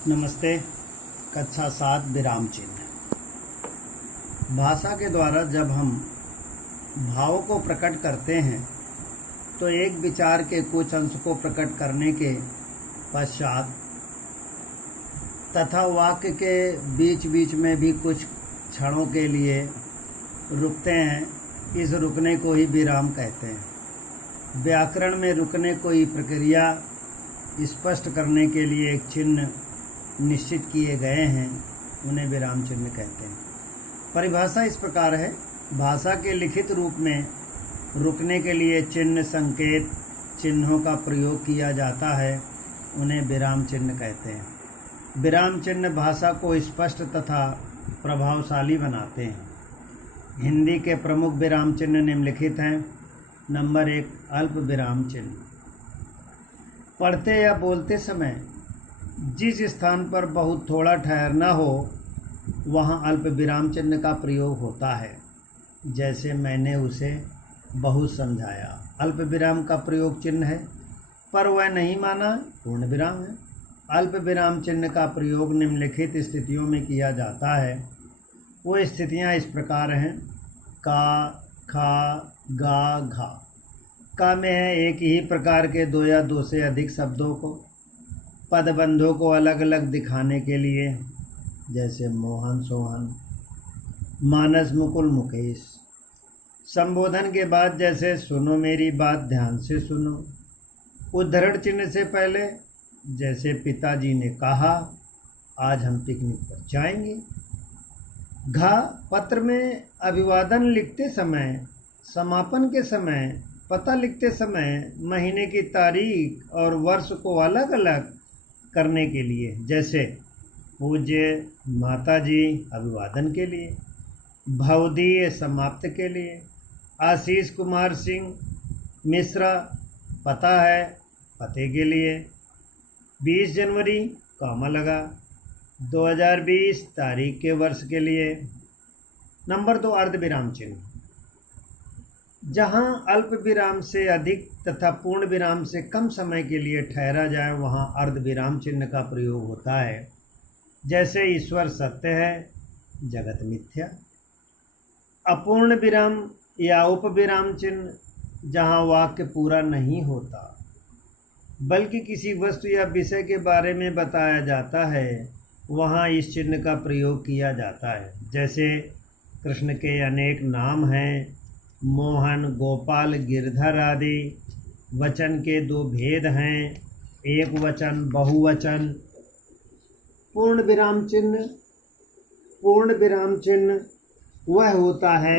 नमस्ते। कक्षा 7 विराम चिन्ह। भाषा के द्वारा जब हम भावों को प्रकट करते हैं तो एक विचार के कुछ अंश को प्रकट करने के पश्चात तथा वाक्य के बीच बीच में भी कुछ क्षणों के लिए रुकते हैं। इस रुकने को ही विराम कहते हैं। व्याकरण में रुकने को ही प्रक्रिया स्पष्ट करने के लिए एक चिन्ह निश्चित किए गए हैं, उन्हें विराम चिन्ह कहते हैं। परिभाषा इस प्रकार है। भाषा के लिखित रूप में रुकने के लिए चिन्ह संकेत चिन्हों का प्रयोग किया जाता है, उन्हें विराम चिन्ह कहते हैं। विराम चिन्ह भाषा को स्पष्ट तथा प्रभावशाली बनाते हैं। हिंदी के प्रमुख विराम चिन्ह निम्नलिखित हैं। नंबर 1, अल्प विराम चिन्ह। पढ़ते या बोलते समय जिस स्थान पर बहुत थोड़ा ठहरना हो वहाँ अल्प विराम चिन्ह का प्रयोग होता है। जैसे मैंने उसे बहुत समझाया, अल्प विराम का प्रयोग चिन्ह है, पर वह नहीं माना, पूर्ण विराम है। अल्प विराम चिन्ह का प्रयोग निम्नलिखित स्थितियों में किया जाता है। वो स्थितियाँ इस प्रकार हैं। का, खा, गा, घा। का में है एक ही प्रकार के दो या दो से अधिक शब्दों को पदबंधों को अलग अलग दिखाने के लिए, जैसे मोहन सोहन, मानस मुकुल मुकेश। संबोधन के बाद जैसे सुनो मेरी बात ध्यान से सुनो। उद्धरण चिन्ह से पहले जैसे पिताजी ने कहा आज हम पिकनिक पर जाएंगे। घा पत्र में अभिवादन लिखते समय, समापन के समय, पता लिखते समय महीने की तारीख और वर्ष को अलग अलग करने के लिए, जैसे पूज्य माताजी अभिवादन के लिए, भवदीय समाप्त के लिए, आशीष कुमार सिंह मिश्रा पता है पते के लिए, 20 जनवरी कॉमा लगा 2020 तारीख के वर्ष के लिए। नंबर 2, अर्ध विराम चिन्ह। जहाँ अल्प विराम से अधिक तथा पूर्ण विराम से कम समय के लिए ठहरा जाए वहाँ अर्ध विराम चिन्ह का प्रयोग होता है। जैसे ईश्वर सत्य है, जगत मिथ्या। अपूर्ण विराम या उपविराम चिन्ह जहाँ वाक्य पूरा नहीं होता बल्कि किसी वस्तु या विषय के बारे में बताया जाता है, वहाँ इस चिन्ह का प्रयोग किया जाता है। जैसे कृष्ण के अनेक नाम हैं, मोहन, गोपाल, गिरधर आदि। वचन के 2 भेद हैं, एक वचन, बहुवचन। पूर्ण विराम चिन्ह। पूर्ण विराम चिन्ह वह होता है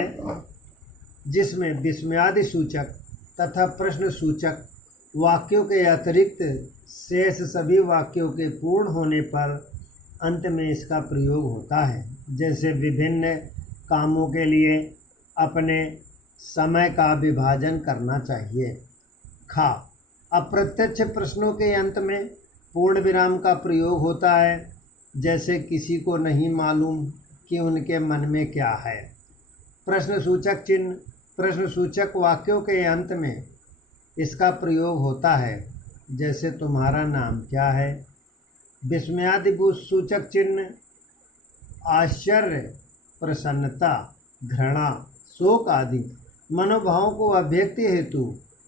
जिसमें विस्मयादि सूचक तथा प्रश्न सूचक वाक्यों के अतिरिक्त शेष सभी वाक्यों के पूर्ण होने पर अंत में इसका प्रयोग होता है। जैसे विभिन्न कामों के लिए अपने समय का विभाजन करना चाहिए। खा अप्रत्यक्ष प्रश्नों के अंत में पूर्ण विराम का प्रयोग होता है। जैसे किसी को नहीं मालूम कि उनके मन में क्या है। प्रश्न सूचक चिन्ह। प्रश्न सूचक वाक्यों के अंत में इसका प्रयोग होता है। जैसे तुम्हारा नाम क्या है। विस्मयादि सूचक चिन्ह। आश्चर्य, प्रसन्नता, घृणा, शोक आदि मनोभावों को अभिव्यक्ति हेतु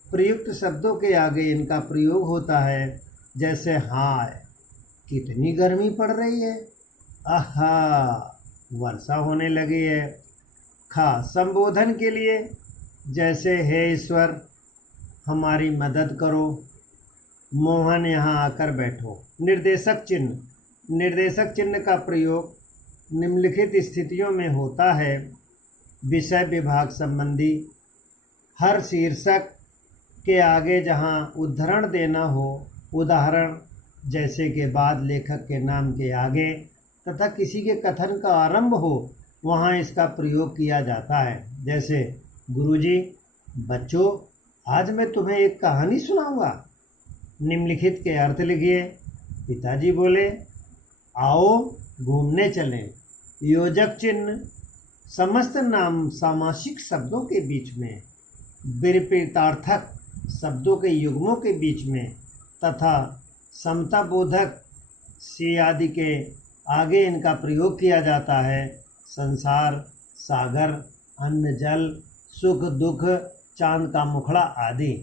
प्रयुक्त शब्दों के आगे इनका प्रयोग होता है। जैसे हाय कितनी गर्मी पड़ रही है, आहा वर्षा होने लगी है। खा संबोधन के लिए, जैसे हे ईश्वर हमारी मदद करो, मोहन यहाँ आकर बैठो। निर्देशक चिन्ह। निर्देशक चिन्ह का प्रयोग निम्नलिखित स्थितियों में होता है। विषय विभाग संबंधी। हर शीर्षक के आगे जहाँ उद्धरण देना हो, उदाहरण जैसे के बाद लेखक के नाम के आगे, तथा किसी के कथन का आरंभ हो वहाँ इसका प्रयोग किया जाता है। जैसे गुरुजी, बच्चों आज मैं तुम्हें एक कहानी सुनाऊंगा, निम्नलिखित के अर्थ लिखिए। पिताजी बोले आओ घूमने चलें। योजक चिन्ह। समस्त नाम सामासिक शब्दों के बीच में, विपरीतार्थक शब्दों के युग्मों के बीच में तथा समता बोधक सी आदि के आगे इनका प्रयोग किया जाता है। संसार, सागर, अन्न जल, सुख दुख, चांद का मुखड़ा आदि।